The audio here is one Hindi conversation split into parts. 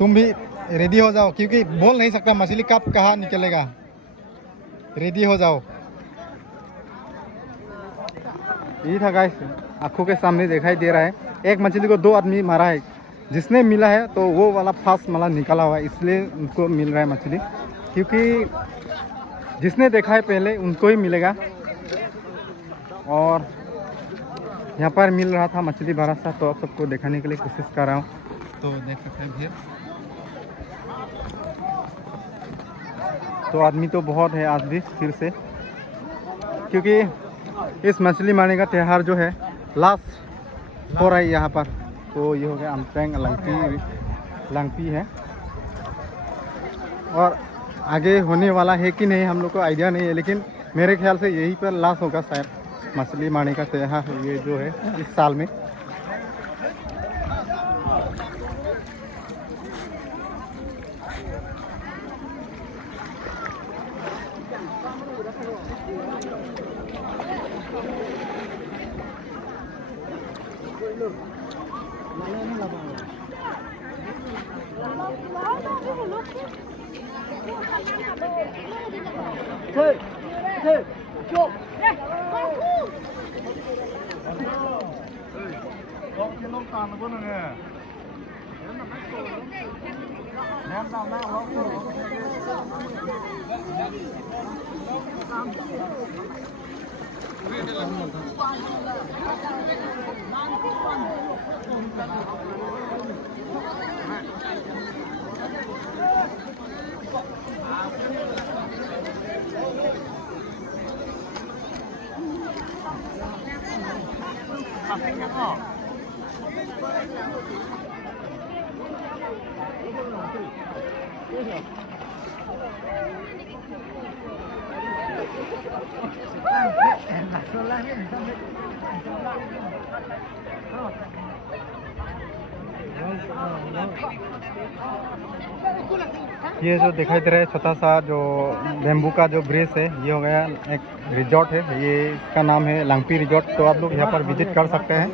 तुम भी रेडी हो जाओ, क्योंकि बोल नहीं सकता मछली कब कहाँ निकलेगा। रेडी हो जाओ। यही था गाइस, आंखों के सामने दिखाई दे रहा है। एक मछली को 2 आदमी मारा है। जिसने मिला है तो वो वाला फास्ट मला निकाला हुआ है, इसलिए उनको मिल रहा है मछली। क्योंकि जिसने देखा है पहले उनको ही मिलेगा। और यहाँ पर मिल रहा था मछली भरा सा, तो आप सबको दिखाने के लिए कोशिश कर रहा हूँ। तो देख सकते हैं भीड़। तो आदमी तो बहुत है आज भी फिर से, क्योंकि इस मछली मारने का त्यौहार जो है लास्ट हो रहा है यहाँ पर। तो ये हो गया अमचैंग लंगपी है, और आगे होने वाला है कि नहीं हम लोग को आइडिया नहीं है, लेकिन मेरे ख्याल से यही पर लास्ट होगा शायद मछली मारने का त्यौहार ये जो है इस साल में। ये जो दिखाई दे रहा है छोटा सा जो बेम्बू का जो ब्रिज है, ये हो गया एक रिजॉर्ट है। ये इसका नाम है लंगपी रिजॉर्ट। तो आप लोग यहाँ पर विजिट कर सकते हैं।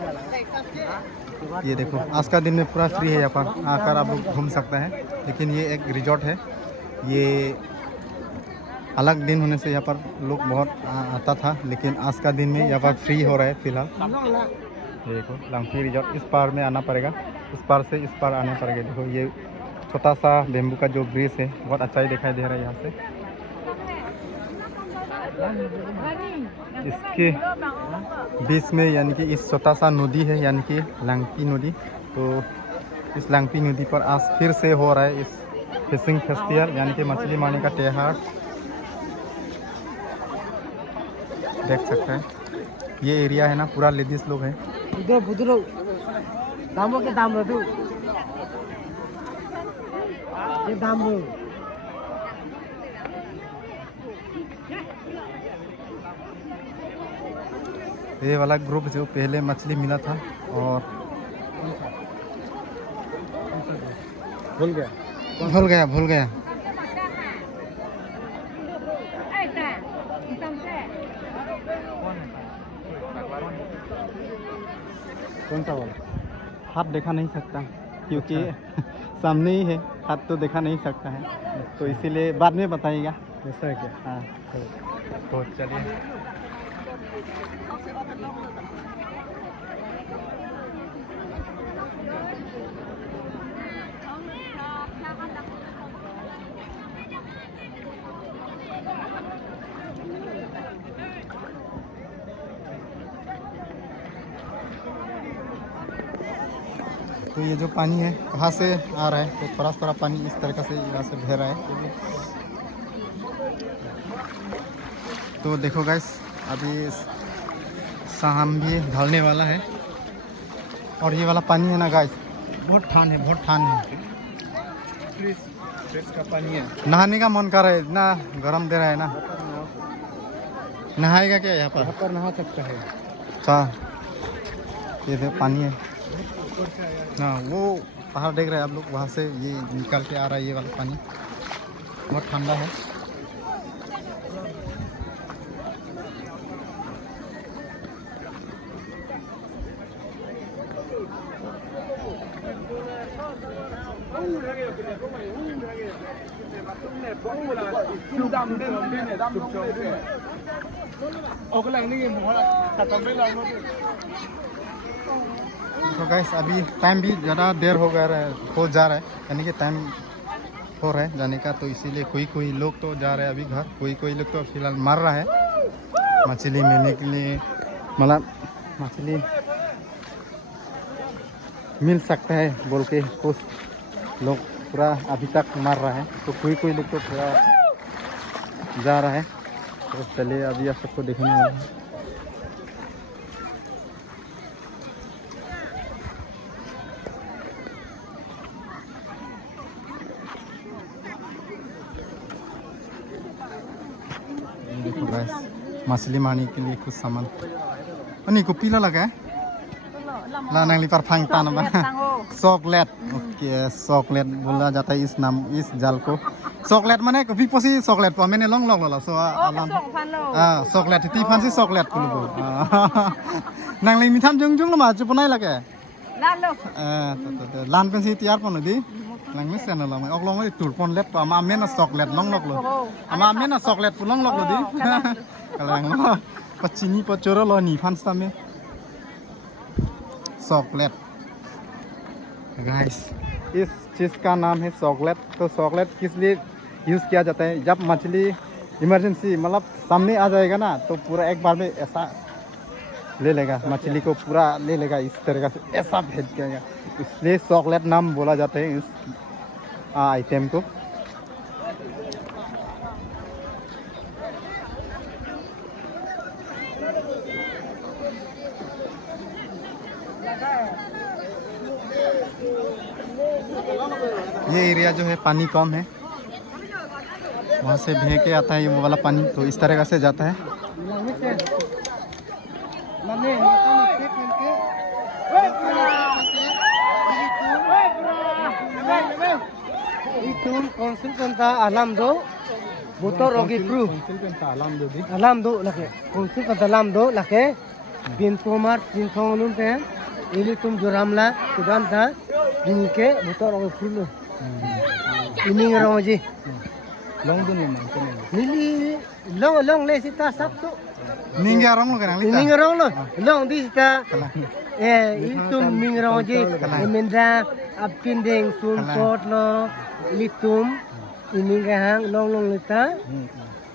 ये देखो आज का दिन में पूरा फ्री है, यहाँ पर आकर आप लोग घूम सकते हैं। लेकिन ये एक रिजॉर्ट है, ये अलग दिन होने से यहाँ पर लोग बहुत आता था, लेकिन आज का दिन में यहाँ पर फ्री हो रहा है फिलहाल। ये देखो लंगपी रिजॉर्ट, इस पार में आना पड़ेगा, इस पार से इस पार आने पड़ेगा। देखो ये छोटा सा बेम्बू का जो ब्रिज है बहुत अच्छा ही दिखाई दे रहा है यहाँ से। इसके बीच में यानी कि इस छोटा सा नदी है, यानी कि लंगपी नदी। तो इस लंगपी नदी पर आज फिर से हो रहा है इस फिशिंग फेस्टिवल, यानी कि मछली मारने का त्यौहार। देख सकते हैं ये एरिया है ना, पूरा लेडीज लोग हैं। ये वाला ग्रुप जो पहले मछली मिला था और भूल गया। कौन सा वाला? हाथ देखा नहीं सकता क्योंकि सामने ही है, हाथ तो देखा नहीं सकता है, तो इसीलिए बाद में बताइएगा। ऐसा है क्या? हाँ तो चलिए। तो ये जो पानी है कहाँ से आ रहा है, तो थोड़ा थोड़ा पानी इस तरीके से यहाँ से बह रहा है। तो देखो गाइस अभी शाम भी ढलने वाला है, और ये वाला पानी है ना गाइस बहुत ठान है। फ्रिज का पानी है, नहाने का मन कर रहा है, इतना गर्म दे रहा है ना। नहाएगा क्या यहाँ पर नहा सकता है। अच्छा ये पानी है ना, वो पहाड़ देख रहे हैं आप लोग, वहाँ से ये निकल के आ रहा है ये वाला पानी, बहुत ठंडा है। तो गाइस अभी टाइम भी ज़्यादा देर हो गया हो जा रहा है, यानी कि टाइम हो रहा है जाने का, तो इसीलिए कोई लोग तो जा रहे हैं अभी घर, कोई लोग तो फिलहाल मार रहा है मछली मिलने के लिए, मतलब मछली मिल सकता है बोल के कुछ लोग पूरा अभी तक मार रहा है, तो कोई लोग तो पूरा जा रहा है। तो चलिए अभी आप सबको देखने मिला है। देखो गाइस मछली मारने के लिए कुछ सामान नहीं को पीला लगा है ला नंगली पर फंगता ना चॉकलेट। ओके चॉकलेट बोला जाता है इस नाम इस जाल को चॉकलेट माने कभी पोसी चॉकलेट पर मैंने लॉन्ग लॉन्ग ला सो आलाम चॉकलेट ती फांसी चॉकलेट को लो नंगली मिठाम जुंग जुंग मा चुपनाय लगे लान लो लान पेंसी तैयार पन दी नंगली सेन ला मैं अगलो में टूर पन लेट मा मेना चॉकलेट लॉन्ग लॉन्ग लो मा मेना चॉकलेट लॉन्ग लॉन्ग लो दी कलांग लो पचिनी पचोरो लो नी फांसा में चॉकलेट। गाइस इस चीज़ का नाम है चॉकलेट। तो चॉकलेट किस लिए यूज़ किया जाता है, जब मछली इमरजेंसी मतलब सामने आ जाएगा ना तो पूरा एक बार में ऐसा ले लेगा, मछली को पूरा ले लेगा, इस तरह से ऐसा भेज देगा, इसलिए चॉकलेट नाम बोला जाता है इस आइटम को। ये एरिया जो है पानी कम है, वहाँ से भे के आता है वो वाला पानी, तो इस तरह से जाता है। alam do motor ogi pru alam do lake konsul kata alam do lake bin pomar bin thongun pen ili tum joramla kudam ta dinike motor ogi pru ini ngaroji long dun nili long le sita sabtu ninga rong lo kan ninga rong lo long di sita itum ningroji emenda apindeng sun pot lo ilitum ini hang long lita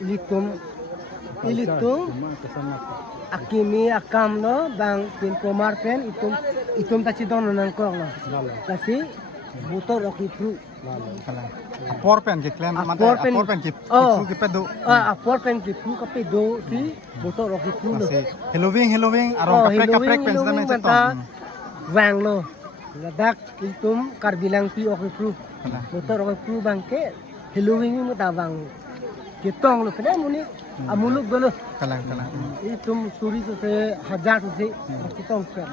ilitum akimi akam lo bang pin pomar pen itum tacidon nangkong lo kasi motor oki pru apor pen ke klan apor pen ke pedo apor pen ke pru ke pedo si motor oki pru lo Halloween arong kaprek pen sama cetong wang lo ladak itum karbilang pi oki pru motor oki pru bangke Halloween mu tabang ketong lo kena muni amuluk dulu kalang itum suri se hajar se ketong ke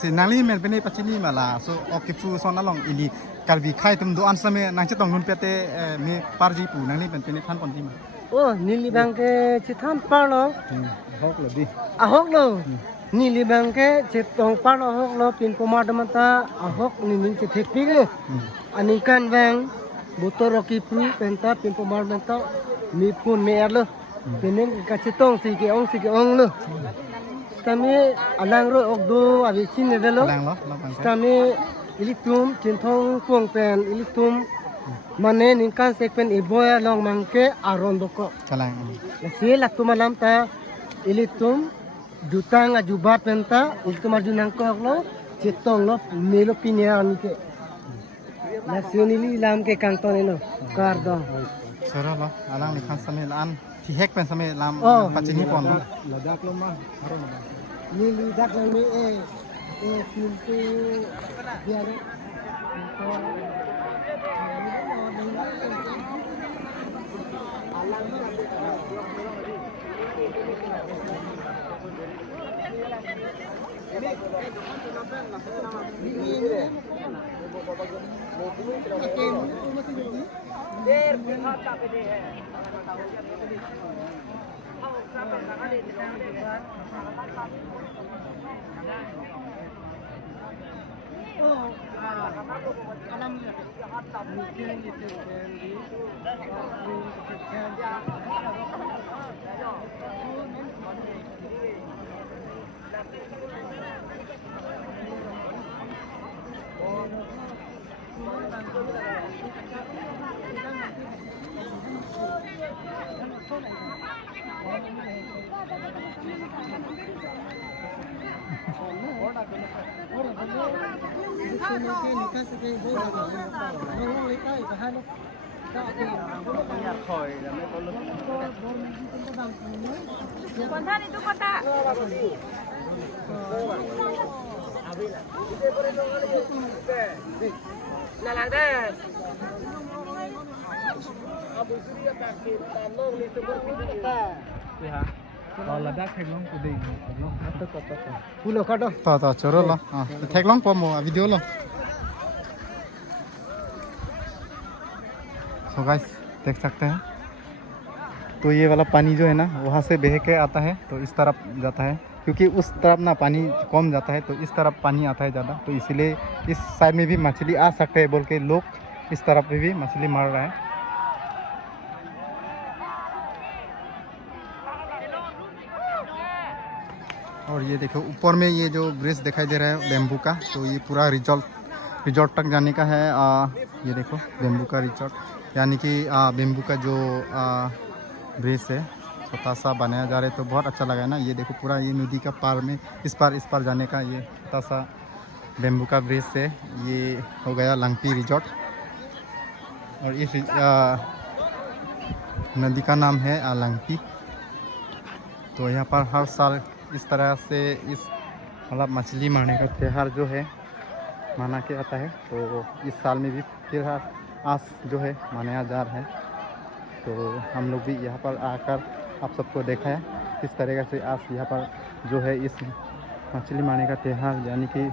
si nali men pene pachini mala so oki pru sonalong ili karbi khai tum do ansame nang cetong nun pete me parji pu nang ni pene than pon ti ma oh nili bangke cithan parlo hok lo di ahok lo nili bangke cetong parlo hok lo pin pomadamata ahok ning cethepik lo anikan bang motor oki pru penta pin pomadamata mi pun me lo penen kacetong si ke ong lo kami alang ro okdo abi sin de lo kami ilitum cintong puang pen ilitum mane ningkan sekpen iboya long mangke aron doko kalang lasi laktu malam ta ilitum jutang ajuba penta ilitum arjunang ko lo cetong lo melo pinyan ke lasi nili lam ke kangton lo kardo sera lo alang likan same lan ti hek pen same lam pachini pon ladak lo ma aron nili dak lo me pintu biar Còn thân thì tôi con ta. Là làng đây. तो चलो लो हाँ थैक लोंग पो मो वीडियो लो सो गाइस देख सकते हैं तो ये वाला पानी जो है ना वहाँ से बह के आता है तो इस तरफ जाता है क्योंकि उस तरफ ना पानी कम जाता है तो इस तरफ पानी आता है ज़्यादा तो इसीलिए इस साइड में भी मछली आ सकते हैं बोल के लोग इस तरफ में भी मछली मार रहा है। और ये देखो ऊपर में ये जो ब्रिज दिखाई दे रहा है बेम्बू का तो ये पूरा रिजॉर्ट तक जाने का है। ये देखो बेम्बू का रिजॉर्ट यानी कि बेम्बू का जो ब्रिज है छोटा सा बनाया जा रहा है तो बहुत अच्छा लगा है ना। ये देखो पूरा ये नदी का पार में इस पार जाने का ये छोटा सा बेम्बू का ब्रिज से ये हो गया लंगपी रिजॉर्ट। और इस नदी का नाम है लंगपी। तो यहाँ पर हर साल इस तरह से इस मतलब मछली मारने का त्यौहार जो है माना के आता है तो इस साल में भी फिर आस जो है मनाया जा रहा है। तो हम लोग भी यहाँ पर आकर आप सबको देखा है किस तरीके से आज यहाँ पर जो है इस मछली मारने का त्यौहार यानी कि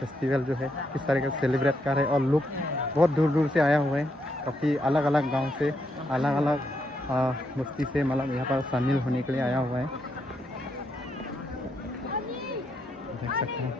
फेस्टिवल जो है किस तरीके से सेलिब्रेट कर रहे हैं। और लोग बहुत दूर दूर से आया हुए हैं काफ़ी अलग अलग गांव से अलग अलग बस्ती से मतलब यहाँ पर शामिल होने के लिए आया हुआ है देख सकते हैं।